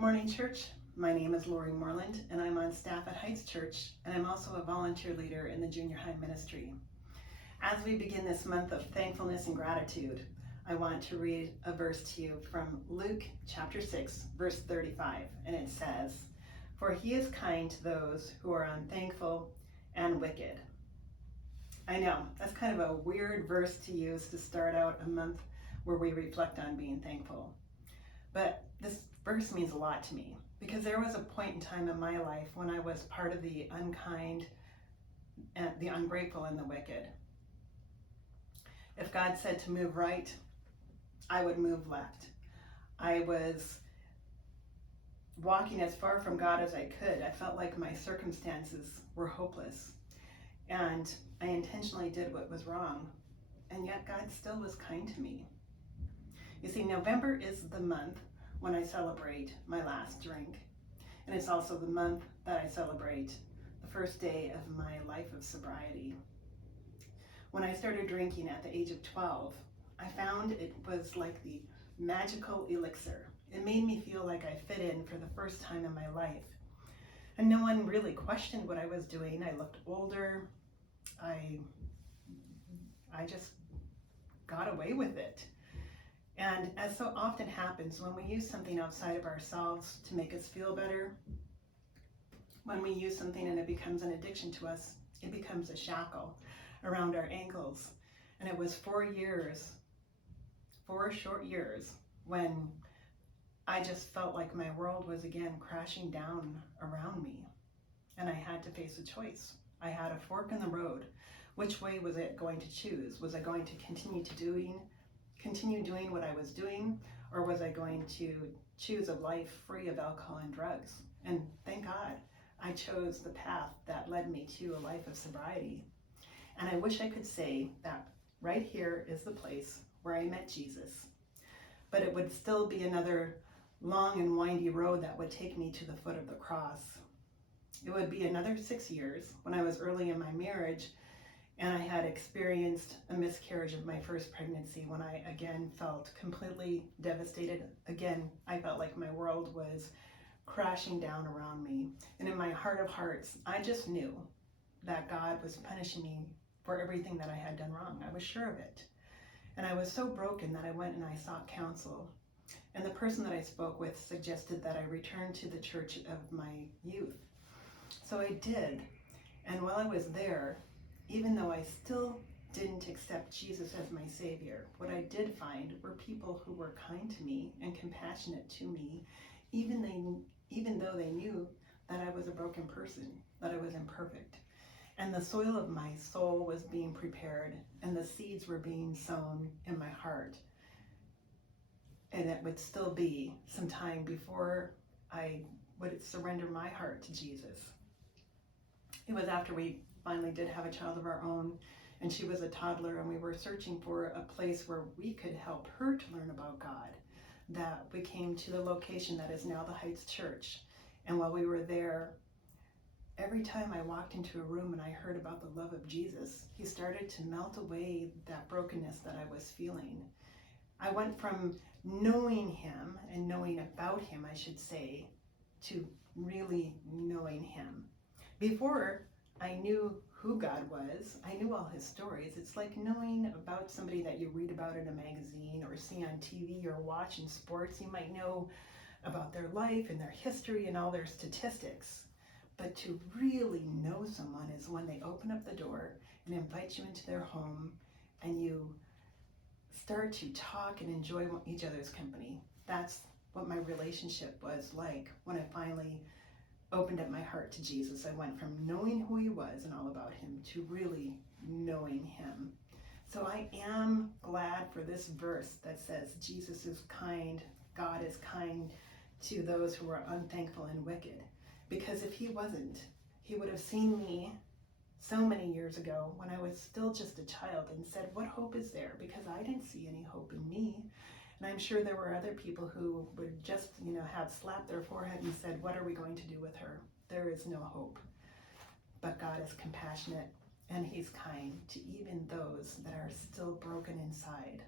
Good morning, church. My name is Lori Moreland, and I'm on staff at Heights Church, and I'm also a volunteer leader in the junior high ministry. As we begin this month of thankfulness and gratitude, I want to read a verse to you from Luke chapter 6, verse 35, and it says, "For he is kind to those who are unthankful and wicked." I know, that's kind of a weird verse to use to start out a month where we reflect on being thankful. But this verse means a lot to me because there was a point in time in my life when I was part of the unkind, and the ungrateful, and the wicked. If God said to move right, I would move left. I was walking as far from God as I could. I felt like my circumstances were hopeless, and I intentionally did what was wrong, and yet God still was kind to me. You see, November is the month when I celebrate my last drink. And it's also the month that I celebrate the first day of my life of sobriety. When I started drinking at the age of 12, I found it was like the magical elixir. It made me feel like I fit in for the first time in my life. And no one really questioned what I was doing. I looked older. I just got away with it. And as so often happens, when we use something outside of ourselves to make us feel better, when we use something and it becomes an addiction to us, it becomes a shackle around our ankles. And it was 4 short years, when I just felt like my world was again crashing down around me. And I had to face a choice. I had a fork in the road. Which way was it going to choose? Was I going to continue doing what I was doing, or was I going to choose a life free of alcohol and drugs? And thank God I chose the path that led me to a life of sobriety. And I wish I could say that right here is the place where I met Jesus, but it would still be another long and windy road that would take me to the foot of the cross. It would be another 6 years when I was early in my marriage, and I had experienced a miscarriage of my first pregnancy, when I again felt completely devastated. Again, I felt like my world was crashing down around me. And in my heart of hearts, I just knew that God was punishing me for everything that I had done wrong. I was sure of it. And I was so broken that I went and I sought counsel. And the person that I spoke with suggested that I return to the church of my youth. So I did. And while I was there, even though I still didn't accept Jesus as my Savior, what I did find were people who were kind to me and compassionate to me, even though they knew that I was a broken person, that I was imperfect. And the soil of my soul was being prepared, and the seeds were being sown in my heart. And it would still be some time before I would surrender my heart to Jesus. It was after we finally did have a child of our own, and she was a toddler, and we were searching for a place where we could help her to learn about God, that we came to the location that is now the Heights Church. And while we were there, every time I walked into a room and I heard about the love of Jesus, he started to melt away that brokenness that I was feeling. I went from knowing him, and knowing about him, I should say, to really knowing him. Before I knew who God was, I knew all his stories. It's like knowing about somebody that you read about in a magazine or see on TV or watch in sports. You might know about their life and their history and all their statistics. But to really know someone is when they open up the door and invite you into their home, and you start to talk and enjoy each other's company. That's what my relationship was like when I finally opened up my heart to Jesus. I went from knowing who he was and all about him to really knowing him. So I am glad for this verse that says Jesus is kind, God is kind to those who are unthankful and wicked. Because if he wasn't, he would have seen me so many years ago when I was still just a child and said, what hope is there? Because I didn't see any hope in me. And I'm sure there were other people who would just, have slapped their forehead and said, what are we going to do with her? There is no hope. But God is compassionate, and he's kind to even those that are still broken inside.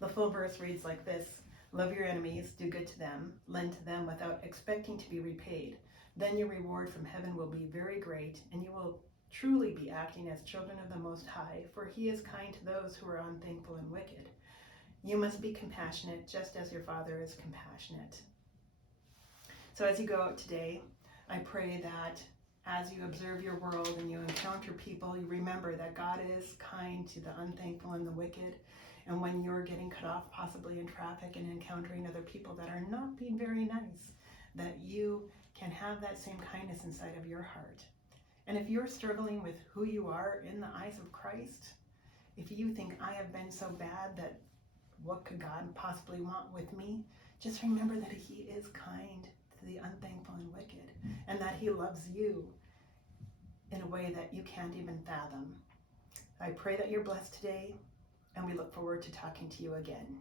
The full verse reads like this: Love your enemies, do good to them, lend to them without expecting to be repaid. Then your reward from heaven will be very great, and you will truly be acting as children of the Most High, for he is kind to those who are unthankful and wicked. You must be compassionate, just as your Father is compassionate. So as you go out today, I pray that as you observe your world and you encounter people, you remember that God is kind to the unthankful and the wicked. And when you're getting cut off, possibly in traffic, and encountering other people that are not being very nice, that you can have that same kindness inside of your heart. And if you're struggling with who you are in the eyes of Christ, if you think I have been so bad that what could God possibly want with me, just remember that he is kind to the unthankful and wicked, and that he loves you in a way that you can't even fathom. I pray that you're blessed today, and we look forward to talking to you again.